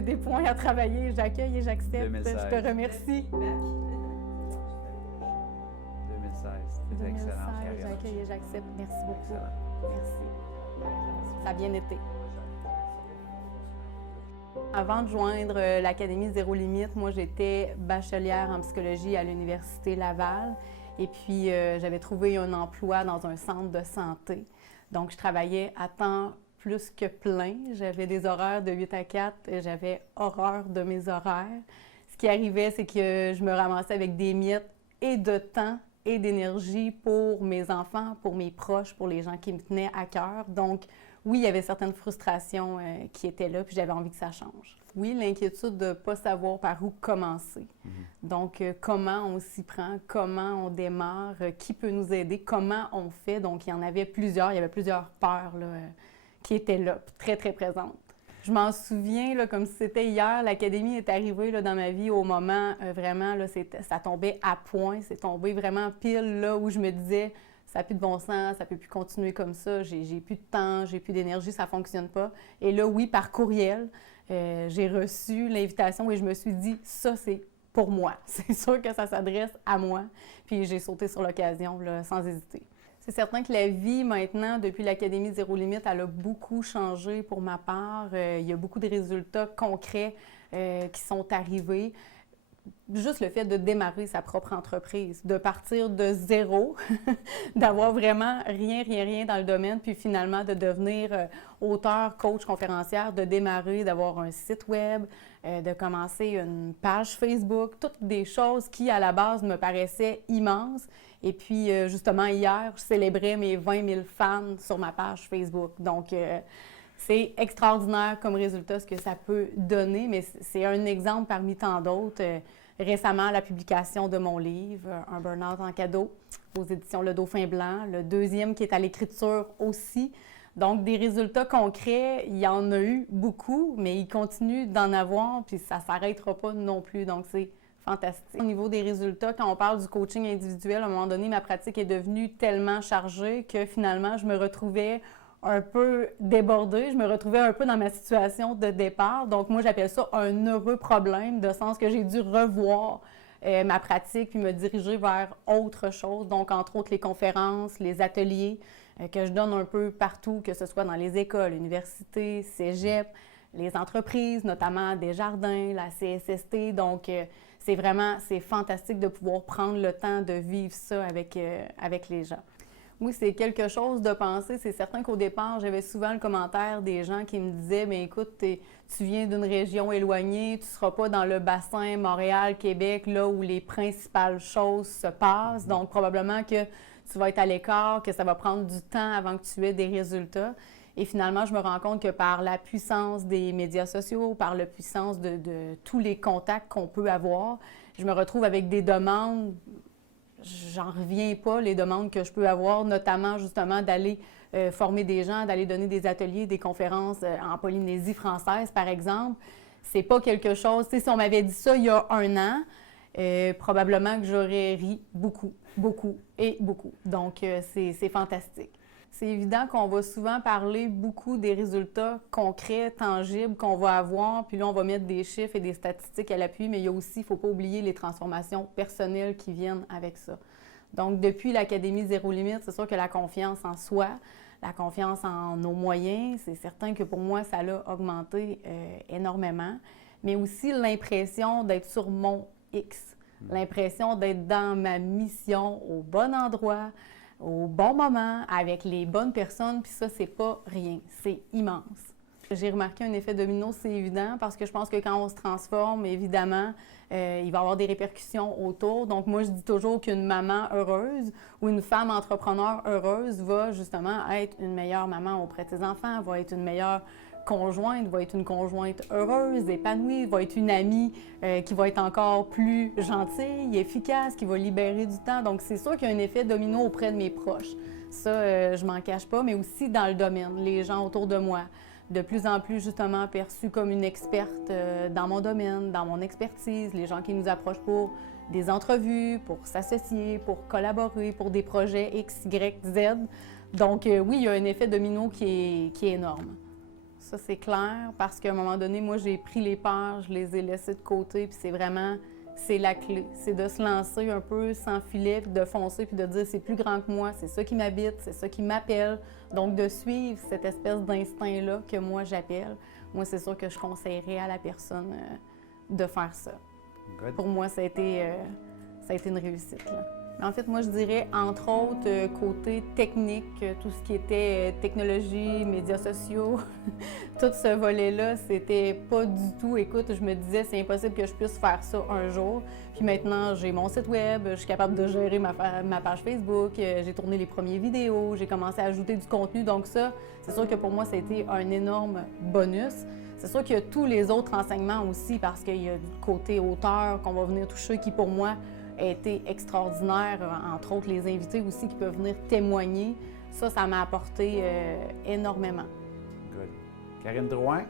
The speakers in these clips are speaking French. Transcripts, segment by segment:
j'ai des points à travailler. J'accueille et j'accepte. 2016. Je te remercie. 2016, c'était excellent. J'accueille et j'accepte. Merci beaucoup. Excellent. Merci. Ça a bien été. Avant de joindre l'Académie Zéro Limite, moi, j'étais bachelière en psychologie à l'Université Laval. Et puis, j'avais trouvé un emploi dans un centre de santé. Donc, je travaillais à temps plus que plein. J'avais des horaires de 8 à 4 et j'avais horreur de mes horaires. Ce qui arrivait, c'est que je me ramassais avec des miettes et de temps et d'énergie pour mes enfants, pour mes proches, pour les gens qui me tenaient à cœur. Donc, oui, il y avait certaines frustrations qui étaient là, puis j'avais envie que ça change. Oui, l'inquiétude de ne pas savoir par où commencer. Donc, comment on s'y prend, comment on démarre, qui peut nous aider, comment on fait. Donc, il y en avait plusieurs, il y avait plusieurs peurs là, qui étaient là, très, très présentes. Je m'en souviens là, comme si c'était hier, l'Académie est arrivée là, dans ma vie au moment, vraiment, là, ça tombait à point, c'est tombé vraiment pile là où je me disais, ça n'a plus de bon sens, ça ne peut plus continuer comme ça, j'ai plus de temps, j'ai plus d'énergie, ça ne fonctionne pas. Et là, oui, par courriel, j'ai reçu l'invitation et je me suis dit, ça, c'est pour moi. C'est sûr que ça s'adresse à moi. Puis j'ai sauté sur l'occasion là, sans hésiter. C'est certain que la vie, maintenant, depuis l'Académie Zéro Limite, elle a beaucoup changé pour ma part. Il y a beaucoup de résultats concrets qui sont arrivés. Juste le fait de démarrer sa propre entreprise, de partir de zéro, d'avoir vraiment rien dans le domaine, puis finalement de devenir auteur, coach, conférencière, de démarrer, d'avoir un site web, de commencer une page Facebook, toutes des choses qui, à la base, me paraissaient immenses. Et puis, justement, hier, je célébrais mes 20 000 fans sur ma page Facebook. Donc, c'est extraordinaire comme résultat ce que ça peut donner, mais c'est un exemple parmi tant d'autres. Récemment, la publication de mon livre, Un burn-out en cadeau, aux éditions Le Dauphin Blanc, le deuxième qui est à l'écriture aussi. Donc, des résultats concrets, il y en a eu beaucoup, mais il continue d'en avoir, puis ça ne s'arrêtera pas non plus. Donc, c'est fantastique. Au niveau des résultats, quand on parle du coaching individuel, à un moment donné, ma pratique est devenue tellement chargée que finalement, je me retrouvais un peu débordée. Je me retrouvais un peu dans ma situation de départ. Donc, moi, j'appelle ça un heureux problème, de sens que j'ai dû revoir ma pratique puis me diriger vers autre chose. Donc, entre autres, les conférences, les ateliers que je donne un peu partout, que ce soit dans les écoles, universités, cégep, les entreprises, notamment Desjardins, la CSST. Donc, c'est fantastique de pouvoir prendre le temps de vivre ça avec les gens. Oui, c'est quelque chose de penser. C'est certain qu'au départ, j'avais souvent le commentaire des gens qui me disaient « Bien, écoute, tu viens d'une région éloignée, tu ne seras pas dans le bassin Montréal, Québec, là où les principales choses se passent. Donc, probablement que tu vas être à l'écart, que ça va prendre du temps avant que tu aies des résultats. » Et finalement, je me rends compte que par la puissance des médias sociaux, par la puissance de tous les contacts qu'on peut avoir, je me retrouve avec des demandes. J'en reviens pas, les demandes que je peux avoir, notamment justement d'aller former des gens, d'aller donner des ateliers, des conférences en Polynésie française, par exemple. C'est pas quelque chose, tu sais, si on m'avait dit ça il y a un an, probablement que j'aurais ri beaucoup. Donc, c'est fantastique. C'est évident qu'on va souvent parler beaucoup des résultats concrets, tangibles qu'on va avoir, puis là, on va mettre des chiffres et des statistiques à l'appui, mais il y a aussi, il ne faut pas oublier les transformations personnelles qui viennent avec ça. Donc, depuis l'Académie Zéro Limite, c'est sûr que la confiance en soi, la confiance en nos moyens, c'est certain que pour moi, ça l'a augmenté énormément, mais aussi l'impression d'être sur mon X, l'impression d'être dans ma mission au bon endroit, au bon moment, avec les bonnes personnes, puis ça, c'est pas rien, c'est immense. J'ai remarqué un effet domino, c'est évident, parce que je pense que quand on se transforme, évidemment, il va y avoir des répercussions autour. Donc, moi, je dis toujours qu'une maman heureuse ou une femme entrepreneur heureuse va justement être une meilleure maman auprès de ses enfants, va être une meilleure conjointe, va être une conjointe heureuse, épanouie, va être une amie qui va être encore plus gentille, efficace, qui va libérer du temps. Donc, c'est sûr qu'il y a un effet domino auprès de mes proches. Ça, je m'en cache pas, mais aussi dans le domaine, les gens autour de moi. De plus en plus, justement, perçue comme une experte dans mon domaine, dans mon expertise, les gens qui nous approchent pour des entrevues, pour s'associer, pour collaborer, pour des projets X, Y, Z. Donc, oui, il y a un effet domino qui est énorme. Ça, c'est clair, parce qu'à un moment donné, moi, j'ai pris les peurs, je les ai laissées de côté, puis c'est la clé. C'est de se lancer un peu sans filet, puis de foncer, puis de dire c'est plus grand que moi, c'est ça qui m'habite, c'est ça qui m'appelle. Donc, de suivre cette espèce d'instinct-là que moi, j'appelle. Moi, c'est sûr que je conseillerais à la personne de faire ça. Good. Pour moi, ça a été une réussite, là. En fait, moi, je dirais, entre autres, côté technique, tout ce qui était technologie, médias sociaux, tout ce volet-là, c'était pas du tout. Écoute, je me disais, c'est impossible que je puisse faire ça un jour. Puis maintenant, j'ai mon site web, je suis capable de gérer ma page Facebook, j'ai tourné les premières vidéos, j'ai commencé à ajouter du contenu. Donc ça, c'est sûr que pour moi, ça a été un énorme bonus. C'est sûr qu'il y a tous les autres enseignements aussi, parce qu'il y a du côté auteur qu'on va venir toucher, qui pour moi a été extraordinaire, entre autres les invités aussi qui peuvent venir témoigner. Ça m'a apporté énormément. Good. Karine Drouin,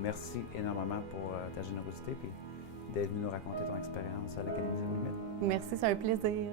merci énormément pour ta générosité et d'être venue nous raconter ton expérience à l'Académie Zéro Limite. Merci, c'est un plaisir.